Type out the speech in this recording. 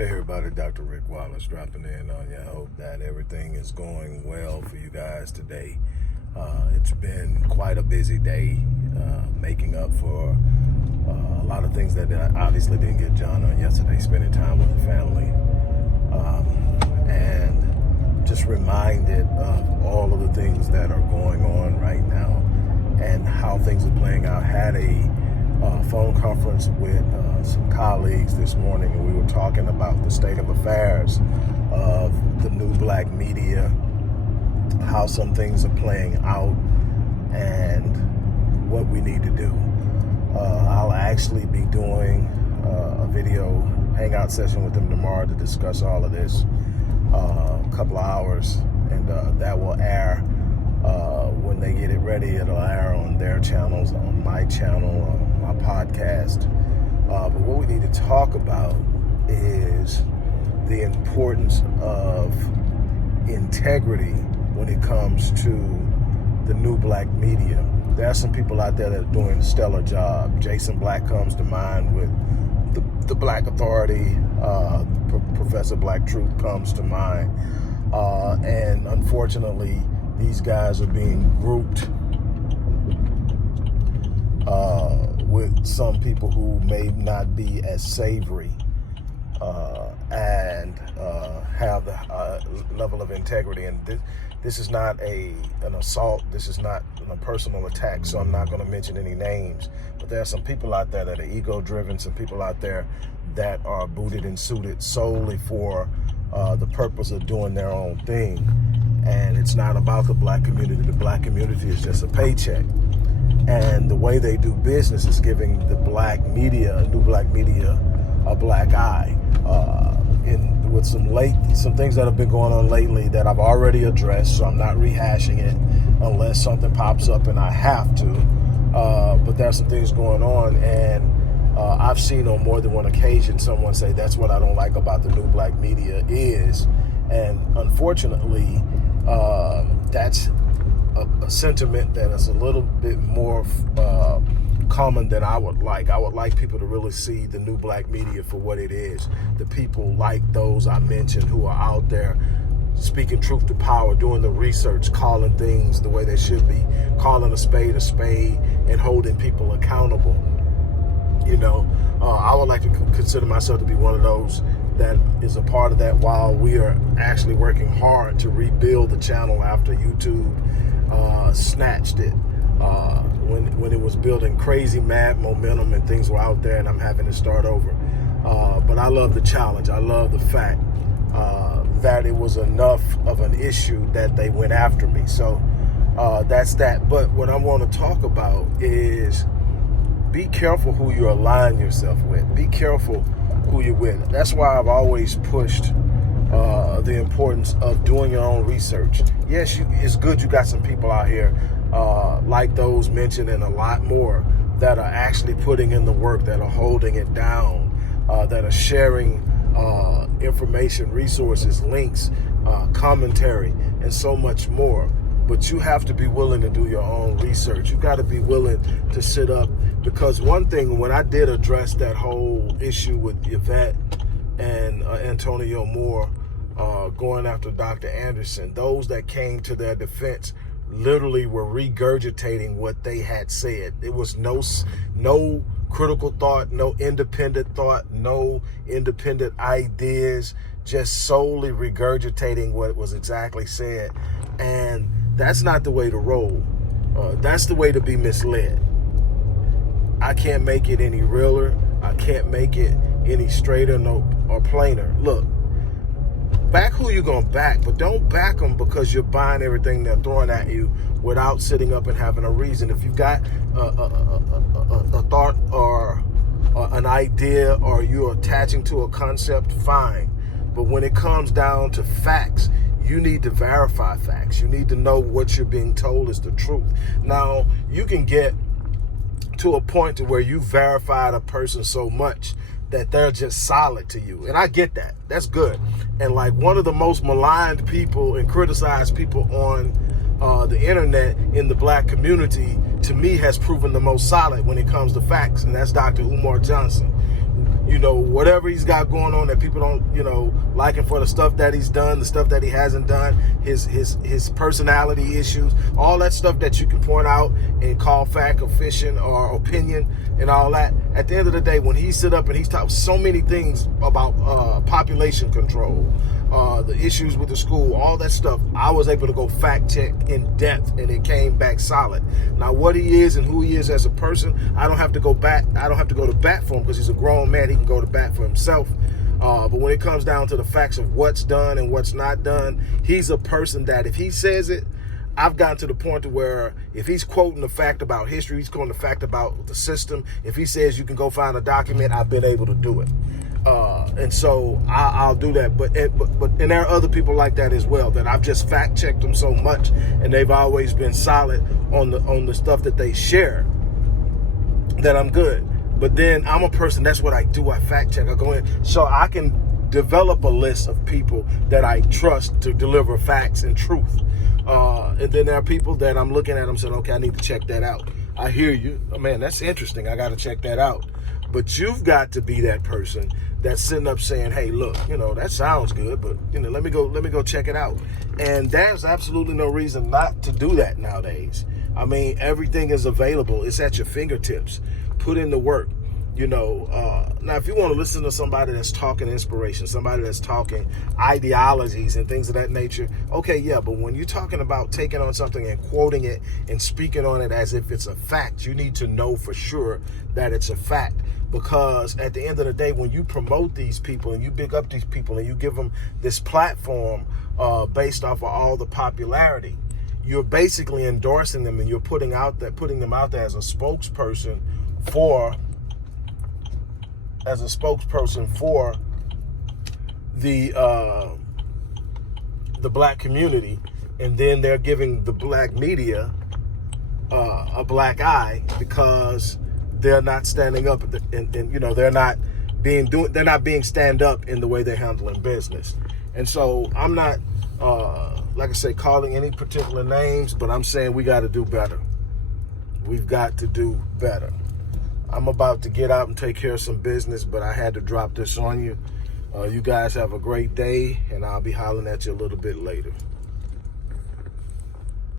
Hey everybody, Dr. Rick Wallace dropping in on you. I hope that everything is going well for you guys today. It's been quite a busy day, making up for a lot of things that I obviously didn't get done on yesterday, spending time with the family, and just reminded of all of the things that are going on right now and how things are playing out. Had a phone conference with some colleagues this morning, and we were talking about the state of affairs of the new black media, how some things are playing out, and what we need to do. I'll actually be doing a video hangout session with them tomorrow to discuss all of this, a couple of hours, and that will air when they get it ready. It'll air on their channels, on my channel, on my podcast. But what we need to talk about is the importance of integrity when it comes to the new black media. There are some people out there that are doing a stellar job. Jason Black comes to mind with the Black Authority. Professor Black Truth comes to mind. And unfortunately, these guys are being grouped with some people who may not be as savory and have the level of integrity. And this is not an assault. This is not a personal attack, so I'm not going to mention any names. But there are some people out there that are ego-driven, some people out there that are booted and suited solely for the purpose of doing their own thing. And it's not about the black community. The black community is just a paycheck. And the way they do business is giving the black media, new black media, a black eye. With some things that have been going on lately that I've already addressed, so I'm not rehashing it unless something pops up and I have to. But there's some things going on, and I've seen on more than one occasion someone say that's what I don't like about the new black media is, and unfortunately, that's a sentiment that is a little bit more common than I would like. I would like people to really see the new black media for what it is. The people like those I mentioned who are out there speaking truth to power, doing the research, calling things the way they should be, calling a spade, and holding people accountable. You know, I would like to consider myself to be one of those that is a part of that, while we are actually working hard to rebuild the channel after YouTube snatched it when it was building crazy mad momentum and things were out there, and I'm having to start over. But I love the challenge. I love the fact that it was enough of an issue that they went after me. So that's that. But what I want to talk about is be careful who you align yourself with. Be careful who you're with. That's why I've always pushed the importance of doing your own research. Yes, it's good you got some people out here like those mentioned and a lot more that are actually putting in the work, that are holding it down, that are sharing information, resources, links, commentary, and so much more. But you have to be willing to do your own research. You got to be willing to sit up, because one thing, when I did address that whole issue with Yvette and Antonio Moore going after Dr. Anderson, those that came to their defense literally were regurgitating what they had said. It was no critical thought, no independent thought, no independent ideas, just solely regurgitating what was exactly said. And that's not the way to roll. That's the way to be misled. I can't make it any realer. I can't make it any straighter or plainer. Look, back who you're going to back, but don't back them because you're buying everything they're throwing at you without sitting up and having a reason. If you've got a thought or an idea, or you're attaching to a concept, fine. But when it comes down to facts, you need to verify facts. You need to know what you're being told is the truth. Now, you can get to a point to where you verified a person so much that they're just solid to you. And I get that. That's good. And like one of the most maligned people and criticized people on the internet in the black community, to me, has proven the most solid when it comes to facts, and that's Dr. Umar Johnson. whatever he's got going on that people don't, like him for, the stuff that he's done, the stuff that he hasn't done, his personality issues, all that stuff that you can point out and call fact or fiction or opinion and all that. At the end of the day, when he sit up and he's talked so many things about population control, the issues with the school, all that stuff, I was able to go fact check in depth, and it came back solid. Now, what he is and who he is as a person, I don't have to go back. I don't have to go to bat for him, because he's a grown man. He can go to bat for himself. But when it comes down to the facts of what's done and what's not done, he's a person that if he says it, I've gotten to the point to where if he's quoting the fact about history, he's quoting the fact about the system. If he says you can go find a document, I've been able to do it. And so I'll do that. But there are other people like that as well, that I've just fact checked them so much, and they've always been solid on the stuff that they share, that I'm good. But then I'm a person, that's what I do. I fact check. I go in so I can develop a list of people that I trust to deliver facts and truth. And then there are people that I'm looking at them saying, okay, I need to check that out. I hear you. Oh, man, that's interesting. I got to check that out. But you've got to be that person that's sitting up saying, hey, look, that sounds good, but let me go check it out. And there's absolutely no reason not to do that nowadays. I mean, everything is available. It's at your fingertips. Put in the work. Now, if you want to listen to somebody that's talking inspiration, somebody that's talking ideologies and things of that nature, okay, yeah, but when you're talking about taking on something and quoting it and speaking on it as if it's a fact, you need to know for sure that it's a fact. Because at the end of the day, when you promote these people and you big up these people and you give them this platform based off of all the popularity, you're basically endorsing them, and you're putting them out there as a spokesperson for the black community, and then they're giving the black media a black eye because they're not standing up, and they're not being stand up in the way they're handling business. And so I'm not, like I say, calling any particular names, but I'm saying we got to do better. We've got to do better. I'm about to get out and take care of some business, but I had to drop this on you. You guys have a great day, and I'll be hollering at you a little bit later.